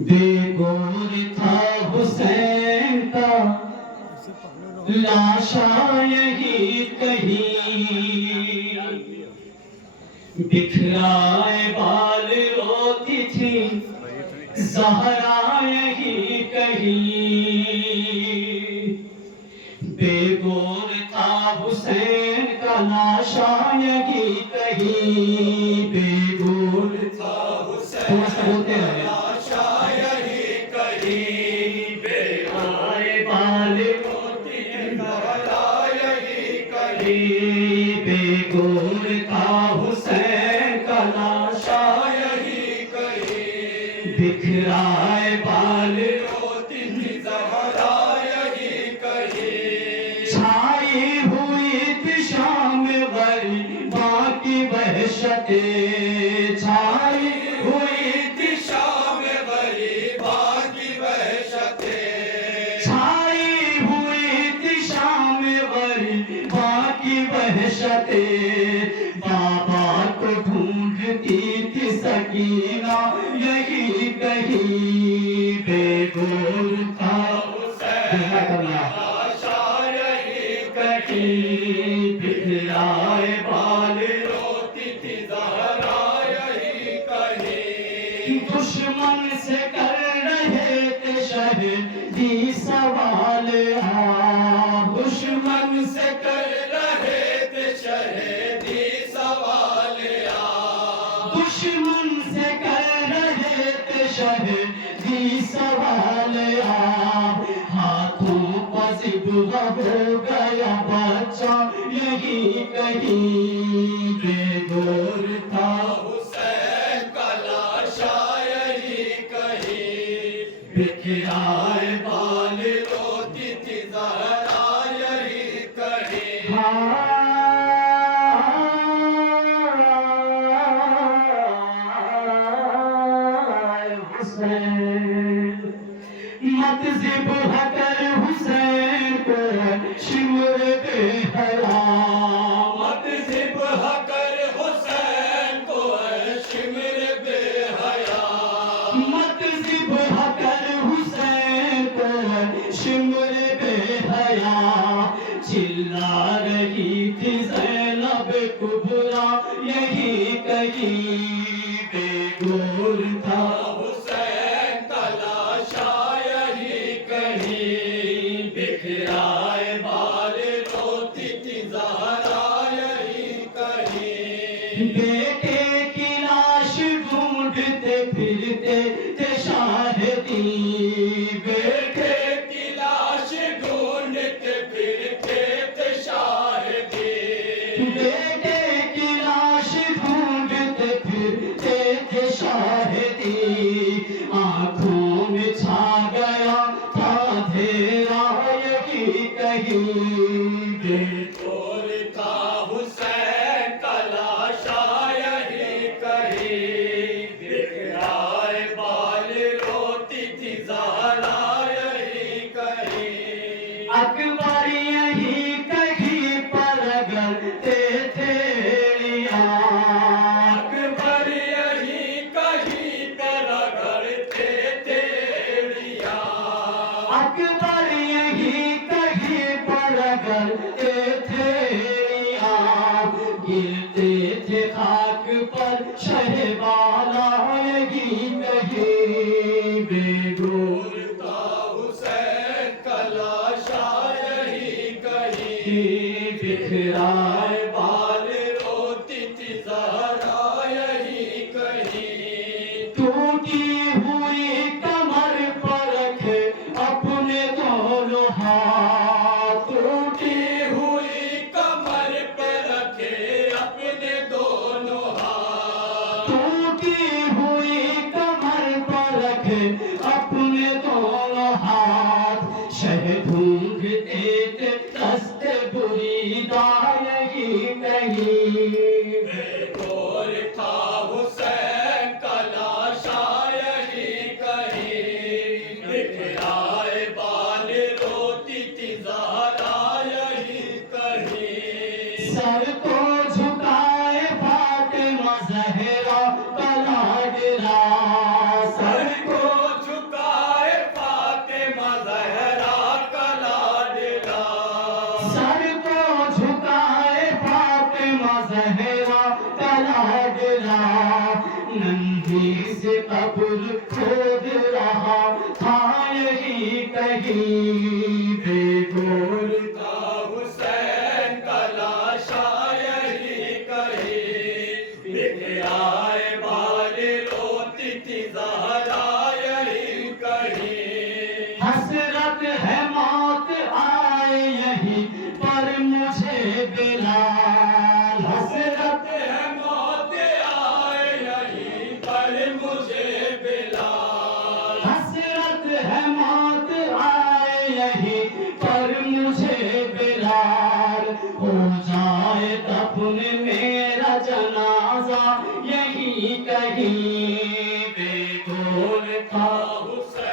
बेगौर था हुसैन का लाशा यही कहीं, बिखराए बाल रोती थी ज़हरा यही कहीं। बेगौर था हुसैन का लाशा यही कहीं, बेगौर था हुसैन का लाशा यही कहीं, बिखराए बाल रोती थी ज़हरा यही कहीं। बेगौर था हुसैन का लाशा यही कहीं, बिखराए बाल रोती थी ज़हरा यही कहीं। छाई हुई थी शाम गरीबा की वहशते, छाई हुई थी शाम गरीबा की वहशते, छाई हुई थी शाम गरीबा की वहशते। बाबा को ढूंढती थी सकीना यही कहीं, बेगौर था हुसैन का लाशा यही कहीं, बिखराए बाल रोती थी ज़हरा यही कहीं। दुश्मन से कर रहे थे शहीदी सवाल आप, दुश्मन से कर रहे थे शहीदी सवाल आप, दुश्मन से कर रहे थे शहीदी सवाल आप। हाथों पर ज़िब्ग़ा हो गया बच्चा यही कहीं, बेगौर था हुसैन का लाशा यही कहीं, बिखराए बाल रोती थी ज़हरा यही कहीं। हुसैन मत ज़िब्ग़ कर हुसैन को शिमर बेहया, मत ज़िब्ग़ कर हुसैन को शिमर बेहया, मत ज़िब्ग़ कर हुसैन को शिमर बेहया। चिल्ला रही थी ज़ैनब कुबरा यही कहीं, बेगौर था हुसैन का लाशा यही कहीं, बिखराए बाल रोती थी ज़हरा यही कहीं। बेटे की लाश ढूंढते फिरते थे शाहिदी, बेटे की लाश ढूंढते फिरते थे शाहिदी, बेटे की लाश ढूंढते फिरते थे शाहिदी। आँखों में छा गया था अंधेरा यही कहीं, बेगौर था हुसैन का लाशा यही कहीं, बिखराए बाल रोती थी ज़हरा यही कहीं। अकबर यही कहीं पर गलते थे अकबर यही कहीं पर गलते थे, अकबर यही कहीं पर गलते थे। गिरते थे खाक पर शहवाला यही कहीं, बेगौर था हुसैन का लाशा यही कहीं, बिखराए बाल रोती थी ज़हरा यही कहीं। टूटी हुई कमर पर रखे अपने दोनों हाथ, टूटी हुई कमर पर रखे अपने दोनों हाथ, टूटी हुई कमर पर रखे अपने दोनों हाथ। शह ढूंढते थे दस्ते बुरीदा यही कहीं, बेगौर زہرا کا لاڈلا سر کو جھکائے فاطمہ زہرا کا لاڈلا سر کو جھکائے فاطمہ زہرا کا لاڈلا ننھی سے قبر کھود رہا تھا یہی کہیں بے گور کا حسین کا لاشا یہی کہیں بکھ آئے بال روتی تھی زہرا یہی کہیں حسرت ہے موت آئے یہی پر مجھے بلال حسرت ہے موت آئے یہی پر مجھے بلال حسرت ہے موت آئے یہی پر مجھے بلال ہو جائے دفن میرا جنازہ یہی کہیں بے گور کا حسین